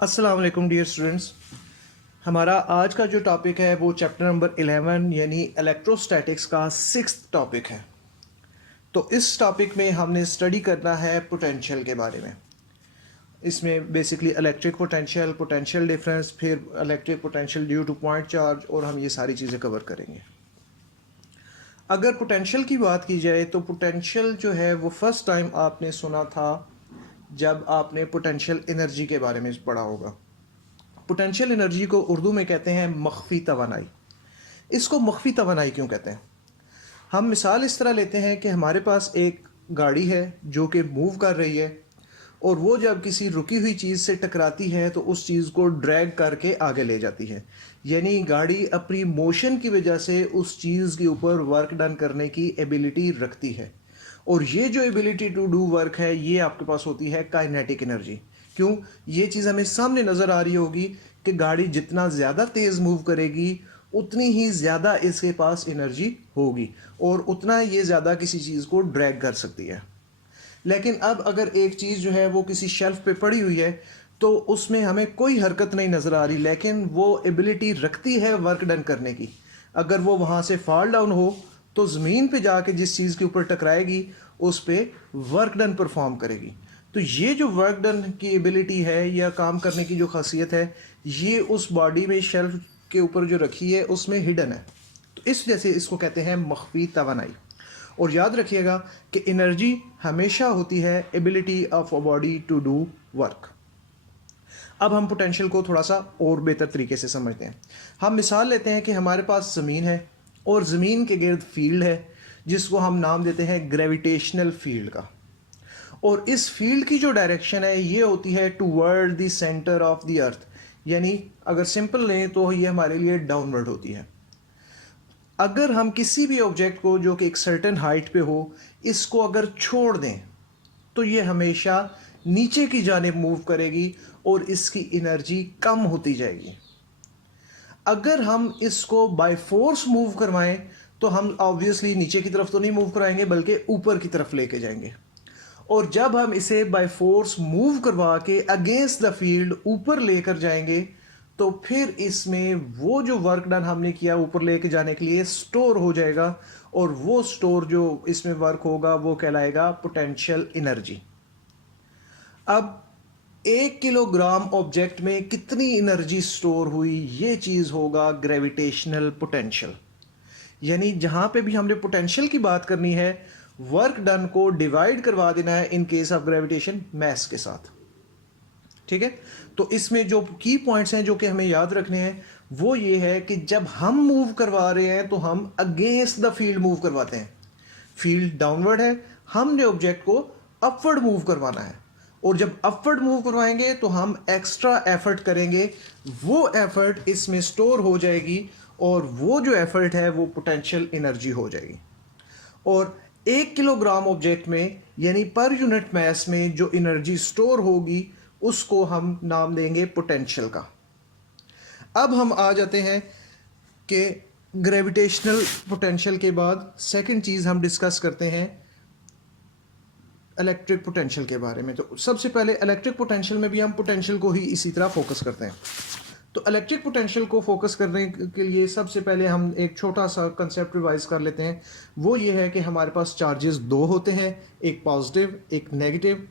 अस्सलाम वालेकुम dear students. हमारा आज का जो टॉपिक है वो चैप्टर नंबर 11 यानी इलेक्ट्रोस्टैटिक्स का 6th टॉपिक है। तो इस टॉपिक में हमने स्टडी करना है पोटेंशियल के बारे में। इसमें basically electric potential, potential difference, फिर electric potential due to point charge, और हम ये सारी चीज़ें कवर करेंगे। अगर पोटेंशियल की बात की जाए तो पोटेंशियल जो है वो फर्स्ट टाइम आपने सुना था जब आपने पोटेंशियल एनर्जी के बारे में पढ़ा होगा। पोटेंशियल एनर्जी को उर्दू में कहते हैं मख्फी तवानाई। इसको मख्फी तवानाई क्यों कहते हैं? हम मिसाल इस तरह लेते हैं कि हमारे पास एक गाड़ी है जो कि मूव कर रही है, और वो जब किसी रुकी हुई चीज़ से टकराती है तो उस चीज़ को ड्रैग करके आगे ले जाती है। यानी गाड़ी अपनी मोशन की वजह से उस चीज़ के ऊपर वर्क डन करने की एबिलिटी रखती है, और ये जो एबिलिटी टू डू वर्क है ये आपके पास होती है काइनेटिक एनर्जी। क्यों? ये चीज़ हमें सामने नज़र आ रही होगी कि गाड़ी जितना ज़्यादा तेज़ मूव करेगी उतनी ही ज़्यादा इसके पास एनर्जी होगी, और उतना ये ज़्यादा किसी चीज़ को ड्रैग कर सकती है। लेकिन अब अगर एक चीज़ जो है वो किसी शेल्फ पे पड़ी हुई है तो उसमें हमें कोई हरकत नहीं नज़र आ रही, लेकिन वो एबिलिटी रखती है वर्क डन करने की। अगर वो वहाँ से फॉल डाउन हो तो ज़मीन पे जाके जिस चीज़ के ऊपर टकराएगी उस पर वर्क डन परफॉर्म करेगी। तो ये जो वर्क डन की एबिलिटी है या काम करने की जो खासियत है, ये उस बॉडी में शेल्फ के ऊपर जो रखी है उसमें हिडन है। तो इस वजह से इसको कहते हैं मख्फी तवानाई। और याद रखिएगा कि एनर्जी हमेशा होती है ability of a body to do work. अब हम पोटेंशियल को थोड़ा सा और बेहतर तरीके से समझते हैं। हम मिसाल लेते हैं कि हमारे पास ज़मीन है और ज़मीन के गिर्द फील्ड है जिसको हम नाम देते हैं ग्रेविटेशनल फील्ड का। और इस फील्ड की जो डायरेक्शन है ये होती है toward the centre of the earth, यानी अगर सिंपल लें तो ये हमारे लिए डाउनवर्ड होती है। अगर हम किसी भी ऑब्जेक्ट को जो कि एक सर्टेन हाइट पे हो, इसको अगर छोड़ दें तो ये हमेशा नीचे की जानिब मूव करेगी और इसकी एनर्जी कम होती जाएगी। अगर हम इसको बाय फोर्स मूव करवाएं तो हम ऑब्वियसली नीचे की तरफ तो नहीं मूव कराएंगे बल्कि ऊपर की तरफ लेके जाएंगे। और जब हम इसे बाय फोर्स मूव करवा के अगेंस्ट द फील्ड ऊपर लेकर जाएंगे तो फिर इसमें वो जो वर्क डन हमने किया ऊपर लेके जाने के लिए स्टोर हो जाएगा, और वो स्टोर जो इसमें वर्क होगा वो कहलाएगा पोटेंशियल एनर्जी। अब 1 किलोग्राम ऑब्जेक्ट में कितनी एनर्जी स्टोर हुई ये चीज़ होगा ग्रेविटेशनल पोटेंशियल। यानी जहाँ पे भी हमने पोटेंशियल की बात करनी है, वर्क डन को डिवाइड करवा देना है in case of gravitation mass के साथ। ठीक है? तो इसमें जो की पॉइंट्स हैं जो कि हमें याद रखने हैं वो ये है कि जब हम मूव करवा रहे हैं तो हम अगेंस्ट द फील्ड मूव करवाते हैं। फील्ड डाउनवर्ड है, हमने ऑब्जेक्ट को अपवर्ड मूव करवाना है, और जब अपवर्ड मूव करवाएंगे तो हम एक्स्ट्रा एफर्ट करेंगे, वो एफर्ट इसमें स्टोर हो जाएगी, और वो जो एफर्ट है वो पोटेंशियल एनर्जी हो जाएगी। और 1 किलोग्राम ऑब्जेक्ट में यानी पर यूनिट मास में जो एनर्जी स्टोर होगी उसको हम नाम देंगे पोटेंशियल का। अब हम आ जाते हैं कि ग्रेविटेशनल पोटेंशियल के बाद सेकंड चीज़ हम डिस्कस करते हैं इलेक्ट्रिक पोटेंशियल के बारे में। तो सबसे पहले इलेक्ट्रिक पोटेंशियल में भी हम पोटेंशियल को ही इसी तरह फोकस करते हैं। तो इलेक्ट्रिक पोटेंशियल को फोकस करने के लिए सबसे पहले हम एक छोटा सा कंसेप्ट रिवाइज कर लेते हैं। वो ये है कि हमारे पास चार्जेस दो होते हैं, एक पॉजिटिव एक नेगेटिव।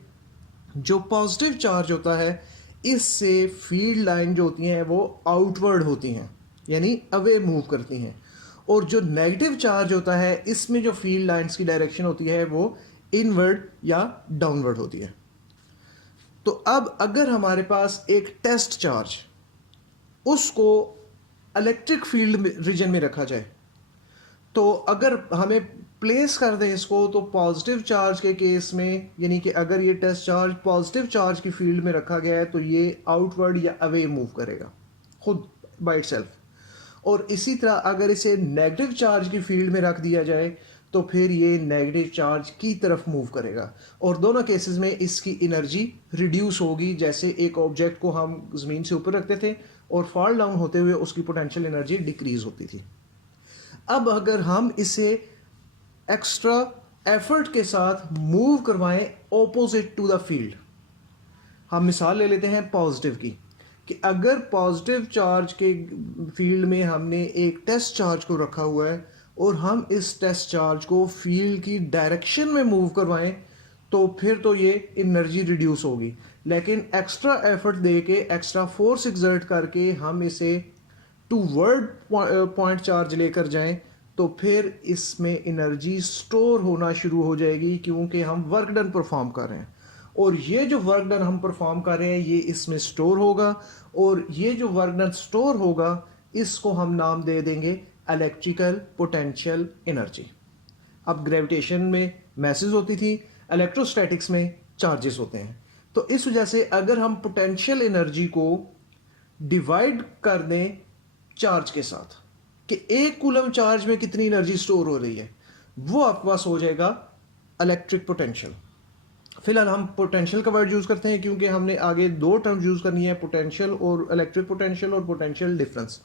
जो पॉजिटिव चार्ज होता है इससे फील्ड लाइन जो होती हैं वो आउटवर्ड होती हैं, यानी अवे मूव करती हैं। और जो नेगेटिव चार्ज होता है इसमें जो फील्ड लाइंस की डायरेक्शन होती है वो इनवर्ड या डाउनवर्ड होती है। तो अब अगर हमारे पास एक टेस्ट चार्ज, उसको इलेक्ट्रिक फील्ड रीजन में रखा जाए, तो अगर हमें प्लेस कर दें इसको, तो पॉजिटिव चार्ज के केस में यानी कि अगर ये टेस्ट चार्ज पॉजिटिव चार्ज की फील्ड में रखा गया है तो ये आउटवर्ड या अवे मूव करेगा खुद बाय इटसेल्फ। और इसी तरह अगर इसे नेगेटिव चार्ज की फील्ड में रख दिया जाए तो फिर ये नेगेटिव चार्ज की तरफ मूव करेगा, और दोनों केसेस में इसकी एनर्जी रिड्यूस होगी। जैसे एक ऑब्जेक्ट को हम ज़मीन से ऊपर रखते थे और फॉल डाउन होते हुए उसकी पोटेंशियल एनर्जी डिक्रीज होती थी। अब अगर हम इसे एक्स्ट्रा एफर्ट के साथ मूव करवाएं ऑपोजिट टू द फील्ड, हम मिसाल ले लेते हैं पॉजिटिव की। कि अगर पॉजिटिव चार्ज के फील्ड में हमने एक टेस्ट चार्ज को रखा हुआ है और हम इस टेस्ट चार्ज को फील्ड की डायरेक्शन में मूव करवाएं तो फिर तो ये एनर्जी रिड्यूस होगी, लेकिन एक्स्ट्रा एफर्ट दे के एक्स्ट्रा फोर्स एक्सर्ट करके हम इसे टूवर्ड पॉइंट चार्ज लेकर जाएं तो फिर इसमें एनर्जी स्टोर होना शुरू हो जाएगी, क्योंकि हम वर्क डन परफॉर्म कर रहे हैं और ये जो वर्क डन हम परफॉर्म कर रहे हैं ये इसमें स्टोर होगा और ये जो वर्क डन स्टोर होगा इसको हम नाम दे देंगे इलेक्ट्रिकल पोटेंशियल एनर्जी। अब ग्रेविटेशन में मैसेज होती थी, इलेक्ट्रोस्टैटिक्स में चार्जेस होते हैं। तो इस वजह से अगर हम पोटेंशियल एनर्जी को डिवाइड कर दें चार्ज के साथ कि एक कूलम चार्ज में कितनी एनर्जी स्टोर हो रही है, वो आपके पास हो जाएगा इलेक्ट्रिक पोटेंशियल। फिलहाल हम पोटेंशियल का वर्ड यूज़ करते हैं क्योंकि हमने आगे दो टर्म यूज़ करनी है, पोटेंशियल और इलेक्ट्रिक पोटेंशियल और पोटेंशियल डिफरेंस।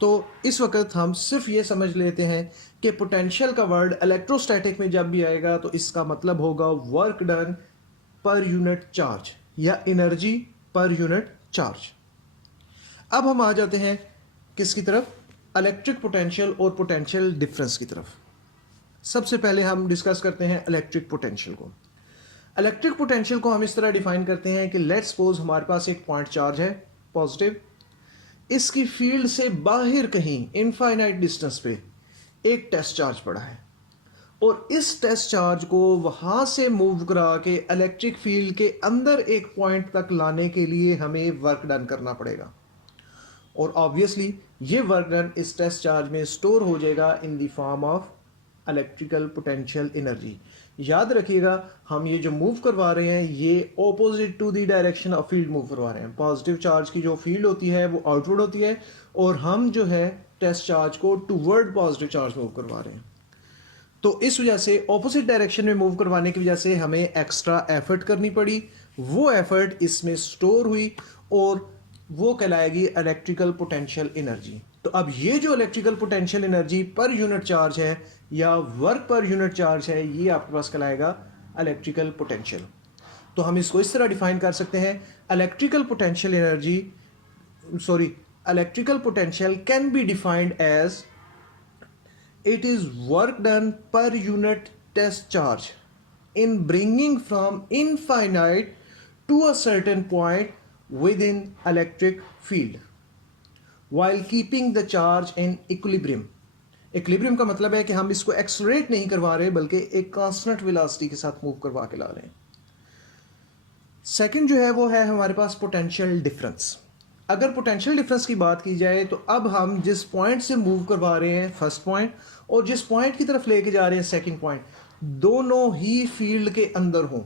तो इस वक्त हम सिर्फ ये समझ लेते हैं कि पोटेंशियल का वर्ड इलेक्ट्रोस्टैटिक में जब भी आएगा तो इसका मतलब होगा work done per unit charge या एनर्जी पर यूनिट चार्ज। अब हम आ जाते हैं किसकी तरफ, इलेक्ट्रिक पोटेंशियल और पोटेंशियल डिफरेंस की तरफ। सबसे पहले हम डिस्कस करते हैं इलेक्ट्रिक पोटेंशियल को। इलेक्ट्रिक पोटेंशियल को हम इस तरह डिफाइन करते हैं कि लेट्स सपोज हमारे पास एक पॉइंट चार्ज है पॉजिटिव, इसकी फील्ड से बाहर कहीं इनफाइनाइट डिस्टेंस पे एक टेस्ट चार्ज पड़ा है और इस टेस्ट चार्ज को वहां से मूव करा के इलेक्ट्रिक फील्ड के अंदर एक पॉइंट तक लाने के लिए हमें वर्क डन करना पड़ेगा और ऑब्वियसली ये वर्क डन इस टेस्ट चार्ज में स्टोर हो जाएगा इन the form of electrical potential energy. याद रखिएगा हम ये जो मूव करवा रहे हैं ये opposite to the direction of field move करवा रहे हैं। पॉजिटिव चार्ज की जो फील्ड होती है वो आउटवर्ड होती है और हम जो है टेस्ट चार्ज को टूवर्ड पॉजिटिव चार्ज मूव करवा रहे हैं। तो इस वजह से ऑपोजिट डायरेक्शन में मूव करवाने की वजह से हमें एक्स्ट्रा एफर्ट करनी पड़ी, वो एफर्ट इसमें स्टोर हुई और वो कहलाएगी इलेक्ट्रिकल पोटेंशियल एनर्जी। तो अब ये जो electrical potential energy per unit charge है या वर्क पर यूनिट चार्ज है ये आपके पास कहलाएगा इलेक्ट्रिकल पोटेंशियल। तो हम इसको इस तरह डिफाइन कर सकते हैं, electrical potential energy electrical potential can be defined as it is work done per unit test charge in bringing from infinite to a certain point within electric field while keeping the charge in equilibrium। Equilibrium का मतलब है कि हम इसको accelerate नहीं करवा रहे बल्कि एक कांस्टेंट वेलोसिटी के साथ मूव करवा के ला रहे हैं। सेकंड जो है वो है हमारे पास पोटेंशियल डिफरेंस। अगर पोटेंशियल डिफरेंस की बात की जाए तो अब हम जिस पॉइंट से मूव करवा रहे हैं फर्स्ट पॉइंट और जिस पॉइंट की तरफ लेके जा रहे हैं सेकंड पॉइंट, दोनों ही फील्ड के अंदर हों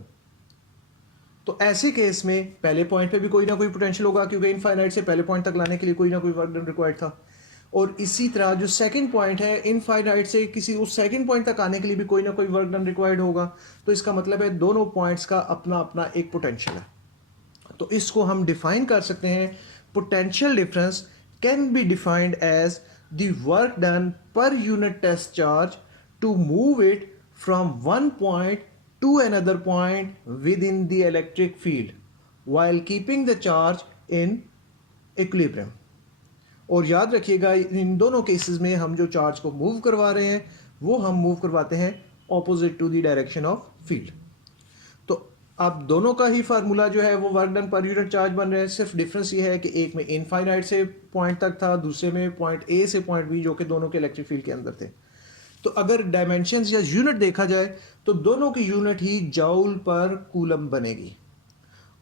तो ऐसे केस में पहले पॉइंट पे भी कोई ना कोई पोटेंशियल होगा क्योंकि इनफाइनाइट से पहले पॉइंट तक लाने के लिए कोई ना कोई वर्क डन रिक्वायर्ड था और इसी तरह जो सेकंड पॉइंट है इनफाइनाइट से किसी उस सेकंड पॉइंट तक आने के लिए भी कोई ना कोई वर्क डन रिक्वायर्ड होगा। तो इसका मतलब है दोनों पॉइंट्स का अपना अपना एक पोटेंशियल है। तो इसको हम डिफाइन कर सकते हैं, potential difference can be defined as the work done per unit test charge to move it from one point to another point within the electric field while keeping the charge in equilibrium। और याद रखिएगा इन दोनों cases में हम जो charge को move करवा रहे हैं वो हम मूव करवाते हैं opposite to the direction of field. अब दोनों का ही फार्मूला जो है वो work done per unit charge बन रहे हैं, सिर्फ डिफरेंस ये है कि एक में इनफाइनाइट से पॉइंट तक था, दूसरे में पॉइंट ए से पॉइंट बी जो कि दोनों के इलेक्ट्रिक फील्ड के अंदर थे। तो अगर डायमेंशंस या यूनिट देखा जाए तो दोनों की यूनिट ही जाउल पर कूलम बनेगी।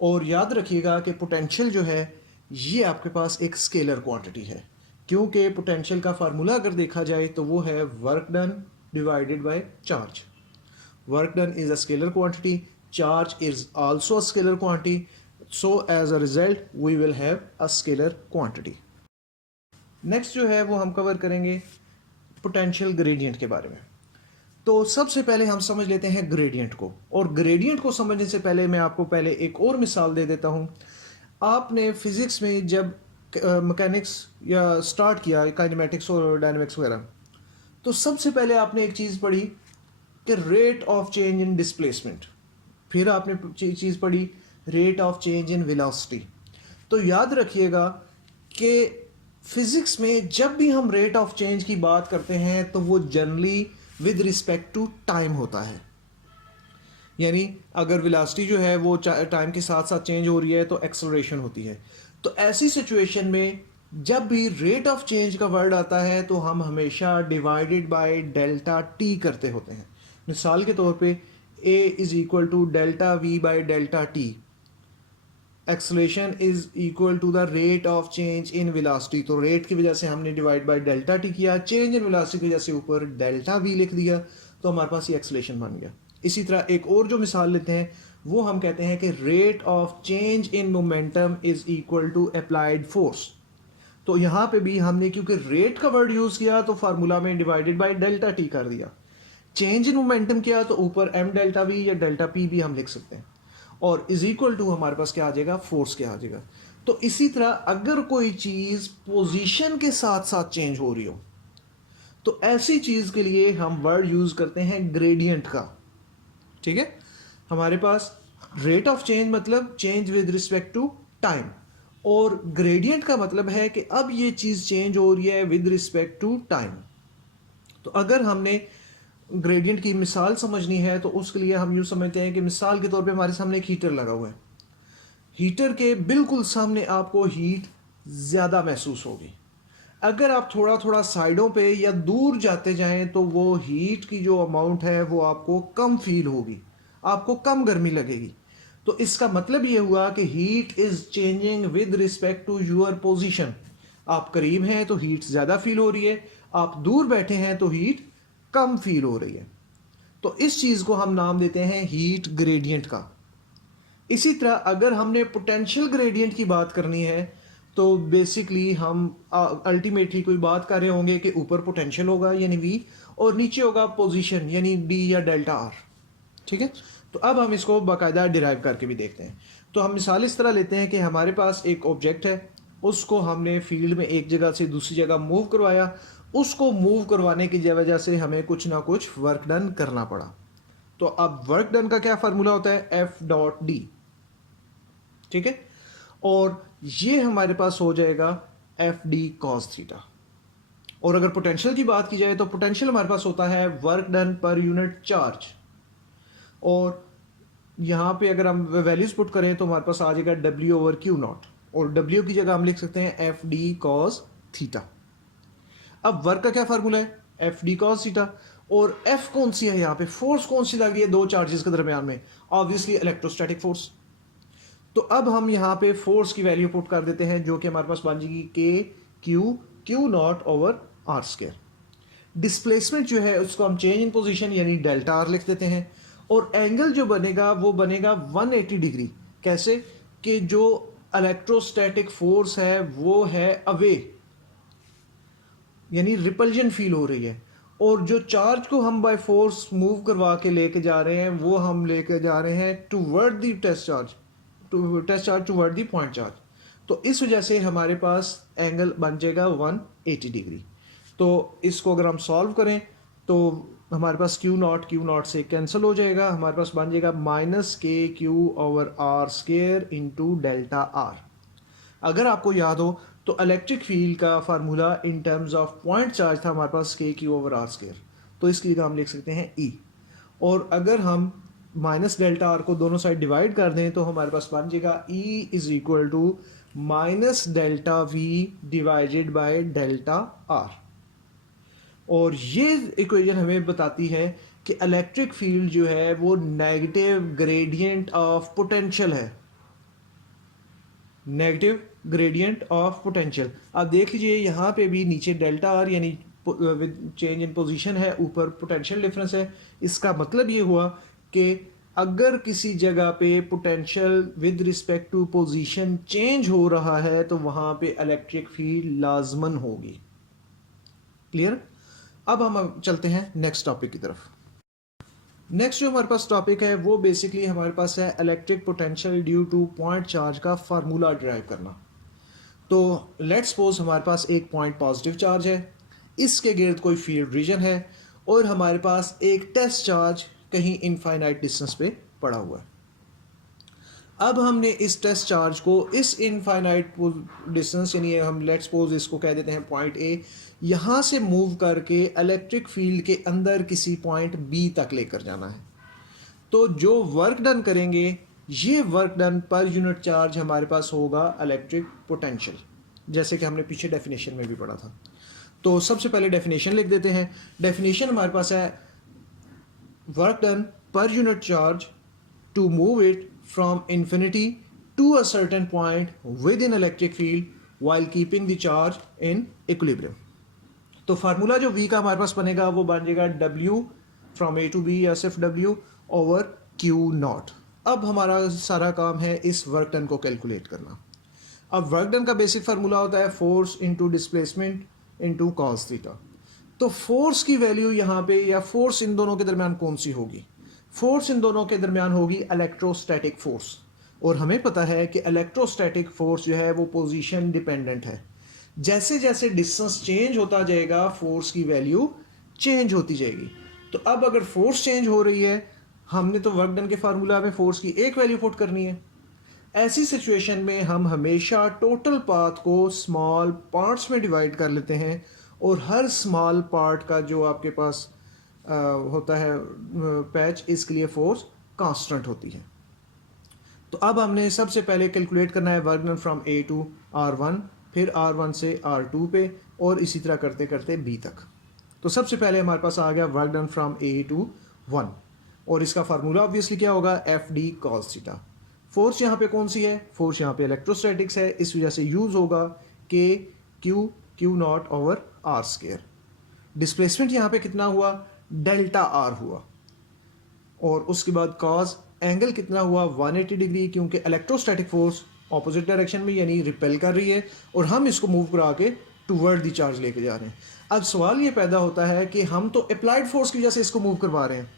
और याद रखिएगा कि पोटेंशियल जो है ये आपके पास एक स्केलर क्वांटिटी है क्योंकि पोटेंशियल का फार्मूला अगर देखा जाए तो वो है work done divided by charge. Work done is a scalar quantity, charge is also a scalar quantity, so as a result we will have a scalar quantity। Next जो है वो हम कवर करेंगे पोटेंशियल ग्रेडियंट के बारे में। तो सबसे पहले हम समझ लेते हैं ग्रेडियंट को, और ग्रेडियंट को समझने से पहले मैं आपको पहले एक और मिसाल दे देता हूँ। आपने फिजिक्स में जब मैकेनिक्स या स्टार्ट किया काइनेमेटिक्स और डायनेमिक्स वगैरह, तो सबसे पहले आपने एक चीज़ पढ़ी कि rate of change in displacement, फिर आपने चीज़ पढ़ी rate of change in velocity, तो याद रखिएगा कि फिज़िक्स में जब भी हम रेट ऑफ चेंज की बात करते हैं तो वो generally with respect to time होता है। यानी अगर वेलोसिटी जो है वो टाइम के साथ साथ चेंज हो रही है तो एक्सेलरेशन होती है। तो ऐसी सिचुएशन में जब भी रेट ऑफ चेंज का वर्ड आता है तो हम हमेशा डिवाइडेड बाय डेल्टा टी करते होते हैं। मिसाल के तौर पे a is equal to delta V by delta T, acceleration is equal to the rate of change in velocity. तो रेट की वजह से हमने डिवाइड बाय डेल्टा टी किया, चेंज इन वेलोसिटी की वजह से ऊपर डेल्टा वी लिख दिया, तो हमारे पास ये एक्सेलरेशन बन गया। इसी तरह एक और जो मिसाल लेते हैं वो हम कहते हैं कि rate of change in momentum is equal to applied force. तो यहाँ पे भी हमने क्योंकि रेट का वर्ड यूज किया तो फार्मूला में डिवाइडेड बाय डेल्टा टी कर दिया। चेंज इन मोमेंटम किया तो ऊपर एम डेल्टा वी या डेल्टा पी भी हम लिख सकते हैं, और इज इक्वल टू हमारे पास क्या आ जाएगा, फोर्स क्या आ जाएगा। तो इसी तरह अगर कोई चीज पोजीशन के साथ साथ चेंज हो रही हो तो ऐसी चीज के लिए हम वर्ड यूज करते हैं ग्रेडियंट का। ठीक है, हमारे पास रेट ऑफ चेंज मतलब change with respect to time, और ग्रेडियंट का मतलब है कि अब ये चीज चेंज हो रही है विद रिस्पेक्ट टू टाइम। तो अगर हमने ग्रेडियंट की मिसाल समझनी है तो उसके लिए हम यूँ समझते हैं कि मिसाल के तौर पे हमारे सामने एक हीटर लगा हुआ है। हीटर के बिल्कुल सामने आपको हीट ज़्यादा महसूस होगी। अगर आप थोड़ा थोड़ा साइडों पे या दूर जाते जाएं तो वो हीट की जो अमाउंट है वो आपको कम फील होगी, आपको कम गर्मी लगेगी। तो इसका मतलब ये हुआ कि heat is changing with respect to your position. आप करीब हैं तो हीट ज़्यादा फील हो रही है, आप दूर बैठे हैं तो हीट कम फील हो रही है। तो इस चीज़ को हम नाम देते हैं हीट ग्रेडियंट का। इसी तरह अगर हमने पोटेंशियल ग्रेडियंट की बात करनी है तो बेसिकली हम अल्टीमेटली कोई बात कर रहे होंगे कि ऊपर पोटेंशियल होगा यानी V, और नीचे होगा पोजीशन यानी D या डेल्टा R। ठीक है, तो अब हम इसको बाकायदा डिराइव करके भी देखते हैं। तो हम मिसाल इस तरह लेते हैं कि हमारे पास एक ऑब्जेक्ट है, उसको हमने फील्ड में एक जगह से दूसरी जगह मूव करवाया। उसको मूव करवाने की वजह से हमें कुछ ना कुछ वर्क डन करना पड़ा। तो अब वर्क डन का क्या फार्मूला होता है, एफ डॉट डी। ठीक है, और ये हमारे पास हो जाएगा एफ डी कॉस थीटा। और अगर पोटेंशियल की बात की जाए तो पोटेंशियल हमारे पास होता है work done per unit charge, और यहाँ पे अगर हम वैल्यूज पुट करें तो हमारे पास आ जाएगा डब्ल्यू ओवर क्यू नॉट, और डब्ल्यू की जगह हम लिख सकते हैं एफ डी कॉस थीटा। अब वर्क का क्या फार्मूला है, एफ डी कॉस थीटा, और एफ कौन सी है यहाँ पे, फोर्स कौन सी लग रही है दो चार्जेस के दरमियान में, ऑब्वियसली इलेक्ट्रोस्टैटिक फोर्स। तो अब हम यहाँ पे फोर्स की वैल्यू पुट कर देते हैं जो कि हमारे पास बन जाएगी K Q naught over R square. Displacement जो है उसको हम चेंज इन पोजीशन यानी डेल्टा आर लिख देते हैं, और एंगल जो बनेगा वो बनेगा 180 डिग्री। कैसे कि जो इलेक्ट्रोस्टैटिक फोर्स है वो है अवे यानी रिपल्जन फील हो रही है, और जो चार्ज को हम बाय फोर्स मूव करवा के लेके जा रहे हैं वो हम लेके जा रहे हैं toward the test charge toward the point charge. तो इस वजह से हमारे पास एंगल बन जाएगा 180 डिग्री। तो इसको अगर हम सॉल्व करें तो हमारे पास क्यू नॉट से कैंसिल हो जाएगा, हमारे पास बन जाएगा minus K Q over R square into delta R. अगर आपको याद हो तो इलेक्ट्रिक फील्ड का formula in terms of point charge था हमारे पास के क्यू ओवर आर स्क्वायर, तो इसकी जगह हम लिख सकते हैं ई। और अगर हम माइनस डेल्टा आर को दोनों साइड डिवाइड कर दें तो हमारे पास बन जाएगा E is equal to minus delta V divided by delta R. और ये इक्वेशन हमें बताती है कि इलेक्ट्रिक फील्ड जो है वो नेगेटिव ग्रेडियंट ऑफ पोटेंशियल है, नेगेटिव ग्रेडियंट ऑफ पोटेंशियल। आप देख लीजिए यहाँ पे भी नीचे डेल्टा आर यानी चेंज इन पोजीशन है, ऊपर पोटेंशियल डिफरेंस है। इसका मतलब ये हुआ कि अगर किसी जगह पे potential with respect to position change हो रहा है तो वहाँ पे इलेक्ट्रिक फील्ड लाजमन होगी। क्लियर? अब हम चलते हैं नेक्स्ट टॉपिक की तरफ। नेक्स्ट जो हमारे पास टॉपिक है वो बेसिकली हमारे पास है electric potential due to point charge का फार्मूला डिराइव करना। तो लेट्स सपोज हमारे पास एक पॉइंट पॉजिटिव चार्ज है, इसके गिर्द कोई फील्ड रीजन है, और हमारे पास एक टेस्ट चार्ज कहीं इनफाइनाइट डिस्टेंस पे पड़ा हुआ है। अब हमने इस टेस्ट चार्ज को इस इनफाइनाइट डिस्टेंस यानी हम लेट्स सपोज इसको कह देते हैं पॉइंट ए, यहाँ से मूव करके इलेक्ट्रिक फील्ड के अंदर किसी पॉइंट बी तक लेकर जाना है। तो जो वर्क डन करेंगे, ये work done per unit charge हमारे पास होगा इलेक्ट्रिक पोटेंशियल, जैसे कि हमने पीछे डेफिनेशन में भी पढ़ा था। तो सबसे पहले डेफिनेशन लिख देते हैं। डेफिनेशन हमारे पास है work done per unit charge to move it from infinity to a certain point within electric field while keeping the charge in equilibrium। तो फार्मूला जो V का हमारे पास बनेगा वो बन जाएगा W from A to B या सिर्फ W over Q नॉट। अब हमारा सारा काम है इस वर्क डन को कैलकुलेट करना। अब वर्क डन का बेसिक फार्मूला होता है force into displacement into cos theta. तो फोर्स की वैल्यू यहाँ पे या फोर्स इन दोनों के दरमियान कौन सी होगी? फोर्स इन दोनों के दरमियान होगी इलेक्ट्रोस्टैटिक फोर्स, और हमें पता है कि इलेक्ट्रोस्टैटिक फोर्स जो है वो पोजीशन डिपेंडेंट है। जैसे जैसे डिस्टेंस चेंज होता जाएगा फोर्स की वैल्यू चेंज होती जाएगी। तो अब अगर फोर्स चेंज हो रही है, हमने तो वर्क डन के फार्मूला में फोर्स की एक वैल्यू पुट करनी है। ऐसी सिचुएशन में हम हमेशा टोटल पाथ को स्मॉल पार्ट्स में डिवाइड कर लेते हैं, और हर स्मॉल पार्ट का जो आपके पास होता है पैच, इसके लिए फोर्स कांस्टेंट होती है। तो अब हमने सबसे पहले कैलकुलेट करना है work done from A to R1, फिर R1 से R2 पे, और इसी तरह करते करते B तक। तो सबसे पहले हमारे पास आ गया work done from A to 1, और इसका फार्मूला ऑब्वियसली क्या होगा? FD cos theta. फोर्स यहाँ पे कौन सी है? फोर्स यहाँ पे इलेक्ट्रोस्टैटिक्स है, इस वजह से यूज होगा Q not over R square. Displacement यहाँ पे कितना हुआ? डेल्टा आर हुआ, और उसके बाद कॉज एंगल कितना हुआ? 180 डिग्री, क्योंकि इलेक्ट्रोस्टैटिक फोर्स ऑपोजिट डायरेक्शन में यानी रिपेल कर रही है, और हम इसको मूव करा के टूवर्ड द चार्ज लेके जा रहे हैं। अब सवाल ये पैदा होता है कि हम तो अप्लाइड फोर्स की वजह से इसको मूव करवा रहे हैं।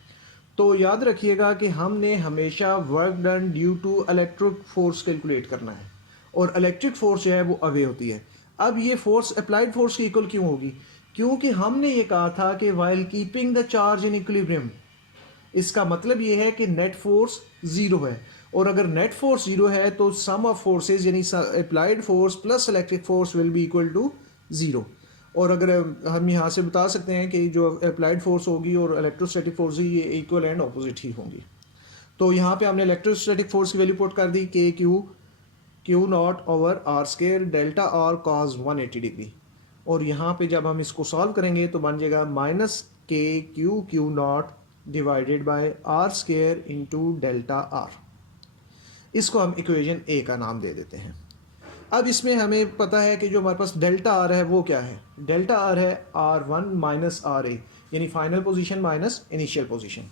तो याद रखिएगा कि हमने हमेशा work done due to electric force calculate करना है, और इलेक्ट्रिक फोर्स जो है वो अवे होती है। अब ये फोर्स अप्लाइड फोर्स की इक्वल क्यों होगी? क्योंकि हमने ये कहा था कि while keeping the charge in equilibrium, इसका मतलब ये है कि नेट फोर्स जीरो है, और अगर नेट फोर्स जीरो है तो सम ऑफ फोर्सेस यानी applied force plus electric force will be equal to zero. और अगर हम यहाँ से बता सकते हैं कि जो अप्लाइड फोर्स होगी और इलेक्ट्रोस्टैटिक फोर्स ये इक्वल एंड ऑपोजिट ही होंगी। तो यहाँ पे हमने इलेक्ट्रोस्टैटिक फोर्स की वैल्यू पुट कर दी Q not over R square delta R cos 180 degree, और यहाँ पे जब हम इसको सॉल्व करेंगे तो बन जाएगा minus Q naught divided bye R square into delta R। इसको हम इक्वेशन ए का नाम दे देते हैं। अब इसमें हमें पता है कि जो हमारे पास डेल्टा आर है वो क्या है? डेल्टा आर है R1 माइनस RA, यानी final position minus initial position.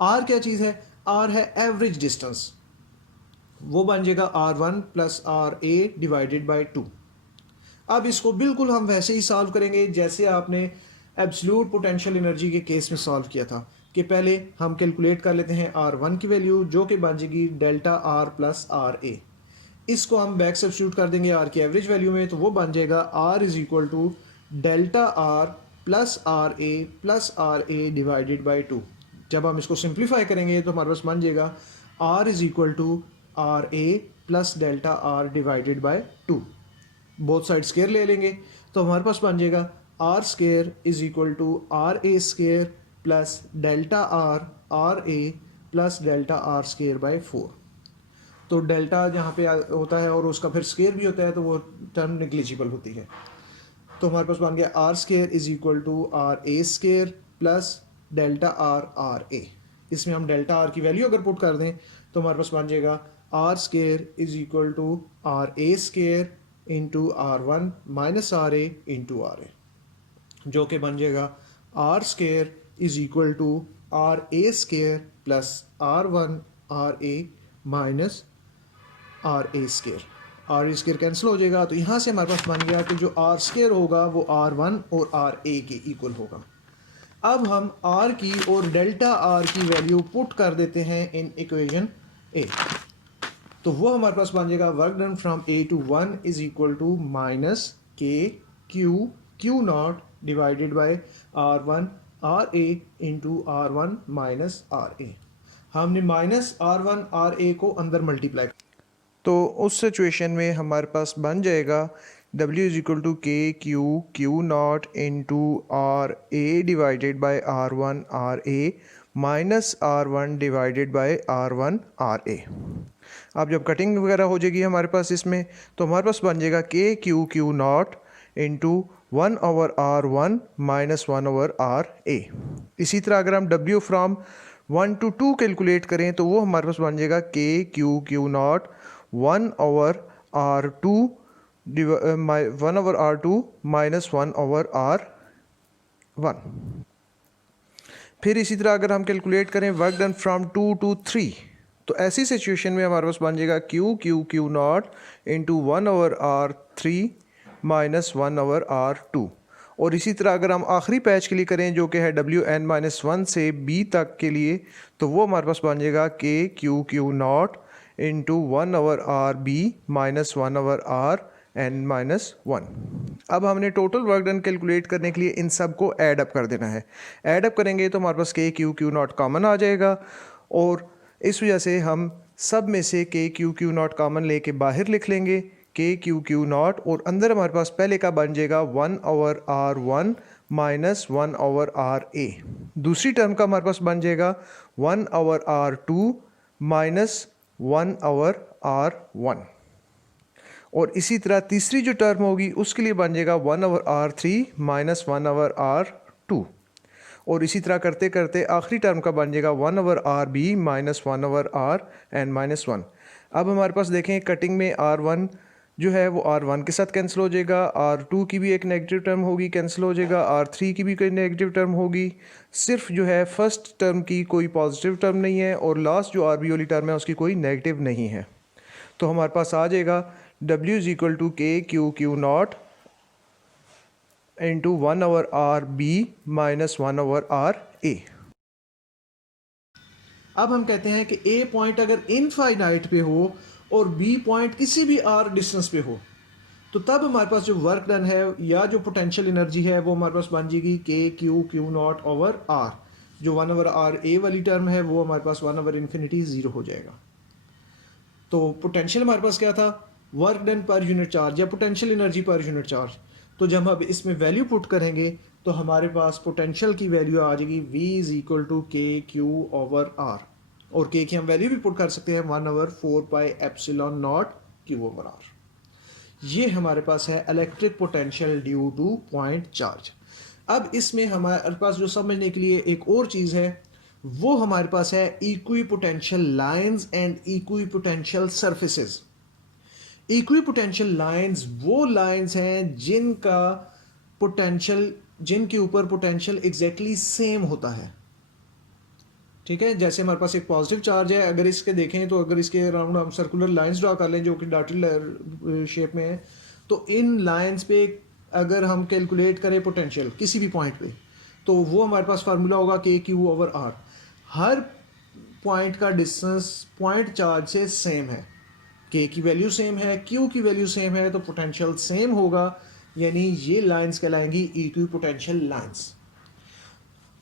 R क्या चीज़ है? आर है एवरेज डिस्टेंस, वो बन जाएगा R1 plus RA divided by 2। अब इसको बिल्कुल हम वैसे ही सॉल्व करेंगे जैसे आपने एब्सोल्यूट पोटेंशियल एनर्जी के केस में सॉल्व किया था, कि पहले हम कैलकुलेट कर लेते हैं R1 की वैल्यू, जो कि बन जाएगी डेल्टा R प्लस RA। इसको हम बैक सब्स्टिट्यूट कर देंगे R की एवरेज वैल्यू में, तो वो बन जाएगा R is equal to delta R plus RA divided by 2। जब हम इसको सिंप्लीफाई करेंगे तो हमारे पास बन जाएगा R is equal to RA plus delta R divided by 2। Both side square ले लेंगे तो हमारे पास बन जाएगा R square is equal to RA square plus delta RA plus delta R square by 4। तो डेल्टा जहाँ पे होता है और उसका फिर स्केयर भी होता है तो वो टर्म निग्लिजिबल होती है। तो हमारे पास बन गया R square is equal to RA square plus delta RA। इसमें हम डेल्टा R की वैल्यू अगर पुट कर दें तो हमारे पास बन जाएगा R square is equal to RA square into R1 minus RA into RA, जो कि बन जाएगा R square is equal to RA square plus R1 RA minus RA square. RA square cancel हो जाएगा, तो यहाँ से हमारे पास बन गया कि जो R स्केयर होगा वो R1 और RA के इक्वल होगा। अब हम R की और डेल्टा R की वैल्यू पुट कर देते हैं इन इक्वेशन ए, तो वो हमारे पास बन जाएगा work done from A to 1 is equal to minus Q naught divided by R1 RA into R1 minus RA। हमने माइनस R1 RA को अंदर मल्टीप्लाई, तो उस सिचुएशन में हमारे पास बन जाएगा W इज इक्वल टू के Q not into RA divided by R1 RA minus R1 divided by R1 RA। अब जब कटिंग वगैरह हो जाएगी हमारे पास इसमें, तो हमारे पास बन जाएगा के Q not into 1/R1 minus 1/RA। इसी तरह अगर हम W फ्राम 1 to 2 कैलकुलेट करें तो वो हमारे पास बन जाएगा के Q not 1/R2 1/R2 minus 1/R1। फिर इसी तरह अगर हम कैलकुलेट करें वर्क डन फ्रॉम 2 to 3, तो ऐसी सिचुएशन में हमारे पास बन जाएगा Q not into 1/R3 minus 1/R2। और इसी तरह अगर हम आखिरी पैच के लिए करें जो कि है WN-1 से B तक के लिए, तो वो हमारे पास बन जाएगा के Q not into 1/RB minus 1/RN-1। अब हमने टोटल वर्क डन कैलकुलेट करने के लिए इन सब को ऐड अप कर देना है। ऐड अप करेंगे तो हमारे पास के क्यू नॉट कॉमन आ जाएगा, और इस वजह से हम सब में से के क्यू नॉट कॉमन लेके बाहर लिख लेंगे के क्यू नॉट, और अंदर हमारे पास पहले का बन जाएगा 1/R1 माइनस 1/RA। दूसरी टर्म का हमारे पास बन जाएगा 1/R2 माइनस 1/R1। और इसी तरह तीसरी जो टर्म होगी उसके लिए बन जाएगा 1/R3 माइनस 1/R2। और इसी तरह करते करते आखिरी टर्म का बन जाएगा 1/RB माइनस 1/RN-1। अब हमारे पास देखें कटिंग में R1 जो है वो R1 के साथ कैंसिल हो जाएगा, R2 की भी एक नेगेटिव टर्म होगी कैंसिल हो जाएगा, R3 की भी कोई नेगेटिव टर्म होगी। सिर्फ जो है फर्स्ट टर्म की कोई पॉजिटिव टर्म नहीं है, और लास्ट जो RB वाली टर्म है उसकी कोई नेगेटिव नहीं है। तो हमारे पास आ जाएगा W इज इक्वल टू के Q not into 1/RB minus 1/RA। अब हम कहते हैं कि A पॉइंट अगर इनफाइनाइट पे हो और B पॉइंट किसी भी R डिस्टेंस पे हो, तो तब हमारे पास जो वर्क डन है या जो पोटेंशियल एनर्जी है वो हमारे पास बन जाएगी K Q naught over R। जो 1/RA वाली टर्म है वो हमारे पास 1/∞ 0 हो जाएगा। तो पोटेंशियल हमारे पास क्या था, work done per unit charge या potential energy per unit charge. तो जब हम इसमें वैल्यू पुट करेंगे तो हमारे पास पोटेंशियल की वैल्यू आ जाएगी V इज इक्वल टू के क्यू ओवर R, और के की हम वैल्यू भी पुट कर सकते हैं 1/4πε0 क्यू ओवर R। ये हमारे पास है electric potential due to point charge. अब इसमें हमारे पास जो समझने के लिए एक और चीज़ है वो हमारे पास है equi potential lines and equi potential surfaces. Equi potential lines वो लाइन्स हैं जिनका पोटेंशियल, जिनके ऊपर पोटेंशियल एग्जैक्टली सेम होता है। ठीक है, जैसे हमारे पास एक पॉजिटिव चार्ज है, अगर इसके देखें तो अगर इसके अराउंड हम सर्कुलर लाइंस ड्रा कर लें जो कि डॉटेड शेप में है, तो इन लाइंस पे अगर हम कैलकुलेट करें पोटेंशियल किसी भी पॉइंट पे, तो वो हमारे पास फार्मूला होगा के क्यू ओवर आर। हर पॉइंट का डिस्टेंस पॉइंट चार्ज से सेम है, के की वैल्यू सेम है, क्यू की वैल्यू सेम है, तो पोटेंशियल सेम होगा, यानी ये लाइंस कहलाएंगी इक्वी पोटेंशियल लाइंस।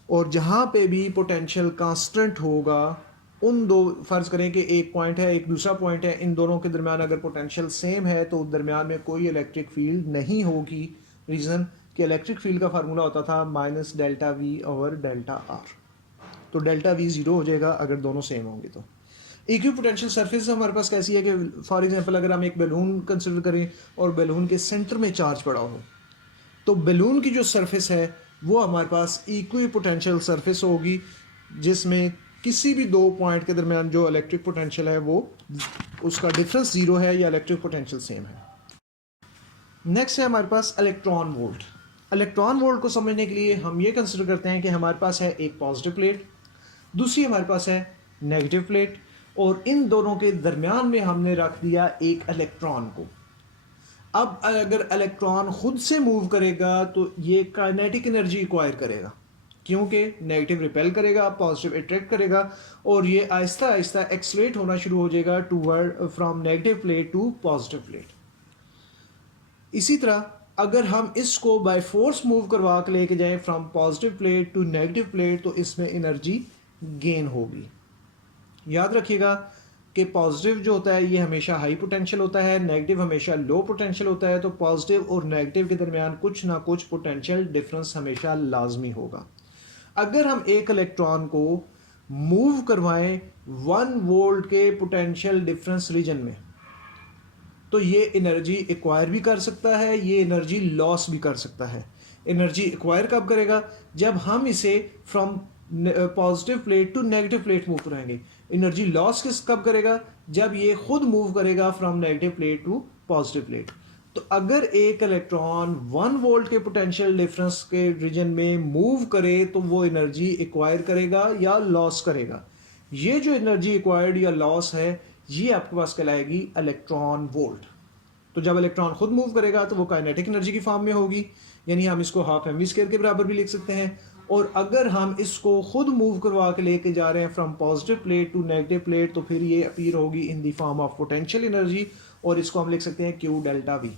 और जहाँ पे भी पोटेंशियल कांस्टेंट होगा, उन दो, फर्ज करें कि एक पॉइंट है एक दूसरा पॉइंट है, इन दोनों के दरमियान अगर पोटेंशियल सेम है तो दरमियान में कोई इलेक्ट्रिक फील्ड नहीं होगी। रीज़न कि इलेक्ट्रिक फील्ड का फार्मूला होता था minus delta we over delta R, तो डेल्टा वी ज़ीरो हो जाएगा अगर दोनों सेम होंगे। तो इक्वी पोटेंशियल सरफेस हमारे पास कैसी है कि फॉर एग्जांपल अगर हम एक बैलून कंसिडर करें और बैलून के सेंटर में चार्ज पड़ा हो, तो बैलून की जो सरफेस है वो हमारे पास इक्वी पोटेंशियल सरफेस होगी, जिसमें किसी भी दो पॉइंट के दरमियान जो इलेक्ट्रिक पोटेंशियल है वो उसका डिफरेंस ज़ीरो है या इलेक्ट्रिक पोटेंशियल सेम है। नेक्स्ट है हमारे पास इलेक्ट्रॉन वोल्ट। इलेक्ट्रॉन वोल्ट को समझने के लिए हम ये कंसिडर करते हैं कि हमारे पास है एक पॉजिटिव प्लेट, दूसरी हमारे पास है नेगेटिव प्लेट, और इन दोनों के दरमियान में हमने रख दिया एक इलेक्ट्रॉन को। अब अगर इलेक्ट्रॉन खुद से मूव करेगा तो ये काइनेटिक एनर्जी एक्वायर करेगा, क्योंकि नेगेटिव रिपेल करेगा, पॉजिटिव अट्रैक्ट करेगा, और ये आहिस्ता आहिस्ता एक्सलेट होना शुरू हो जाएगा toward from negative plate to positive plate. इसी तरह अगर हम इसको बाय फोर्स मूव करवा के लेके जाएं from positive plate to negative plate, तो इसमें एनर्जी गेन होगी। याद रखिएगा कि पॉजिटिव जो होता है ये हमेशा हाई पोटेंशियल होता है, नेगेटिव हमेशा लो पोटेंशियल होता है। तो पॉजिटिव और नेगेटिव के दरमियान कुछ ना कुछ पोटेंशियल डिफरेंस हमेशा लाजमी होगा। अगर हम एक इलेक्ट्रॉन को मूव करवाएं 1 वोल्ट के पोटेंशियल डिफरेंस रीजन में, तो ये एनर्जी एक्वायर भी कर सकता है, ये एनर्जी लॉस भी कर सकता है। एनर्जी एक्वायर कब करेगा? जब हम इसे from positive plate to negative plate move कराएंगे। एनर्जी लॉस किस कब करेगा? जब ये खुद मूव करेगा from negative plate to positive plate. तो अगर एक इलेक्ट्रॉन 1 वोल्ट के पोटेंशियल डिफरेंस के रीजन में मूव करे तो वो एनर्जी एक्वायर करेगा या लॉस करेगा। ये जो एनर्जी एक्वायर्ड या लॉस है ये आपके पास कहलाएगी इलेक्ट्रॉन वोल्ट। तो जब इलेक्ट्रॉन खुद मूव करेगा तो वो काइनेटिक एनर्जी की फॉर्म में होगी, यानी हम इसको हाफ एम वी स्क्वायर के बराबर भी लिख सकते हैं। और अगर हम इसको खुद मूव करवा के लेके जा रहे हैं from positive plate to negative plate, तो फिर ये अपीयर होगी in the form of potential energy, और इसको हम लिख सकते हैं क्यू डेल्टा वी।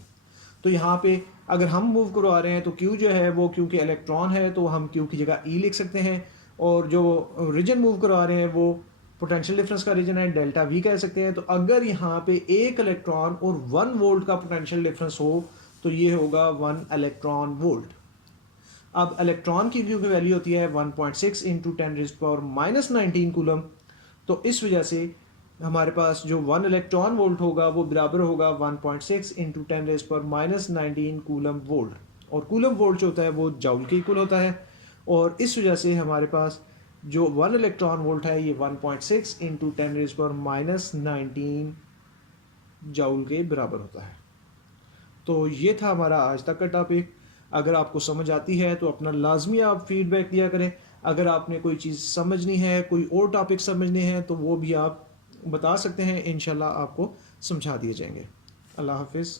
तो यहाँ पे अगर हम मूव करवा रहे हैं तो क्यू जो है वो, क्योंकि इलेक्ट्रॉन है तो हम क्यू की जगह ई लिख सकते हैं, और जो रीजन मूव करवा रहे हैं वो पोटेंशियल डिफरेंस का रीजन है, डेल्टा वी कह सकते हैं। तो अगर यहाँ पे एक इलेक्ट्रॉन और 1 वोल्ट का पोटेंशियल डिफरेंस हो तो ये होगा 1 इलेक्ट्रॉन वोल्ट। अब इलेक्ट्रॉन की क्यू की वैल्यू होती है 1.6 इंटू 10⁻⁻19 कूलम। तो इस वजह से हमारे पास जो 1 इलेक्ट्रॉन वोल्ट होगा वो बराबर होगा 1.6 इंटू 10⁻⁻19 कूलम वोल्ट, और कूलम वोल्ट जो होता है वो जूल के इक्वल होता है। और इस वजह से हमारे पास जो 1 इलेक्ट्रॉन वोल्ट है ये 1.6 इंटू 10⁻⁻19 जूल के बराबर होता है। तो ये था हमारा आज तक का टॉपिक। अगर आपको समझ आती है तो अपना लाजमी आप फीडबैक दिया करें। अगर आपने कोई चीज़ समझनी है, कोई और टॉपिक समझने हैं, तो वो भी आप बता सकते हैं, इंशाल्लाह आपको समझा दिए जाएंगे। अल्लाह हाफिज़।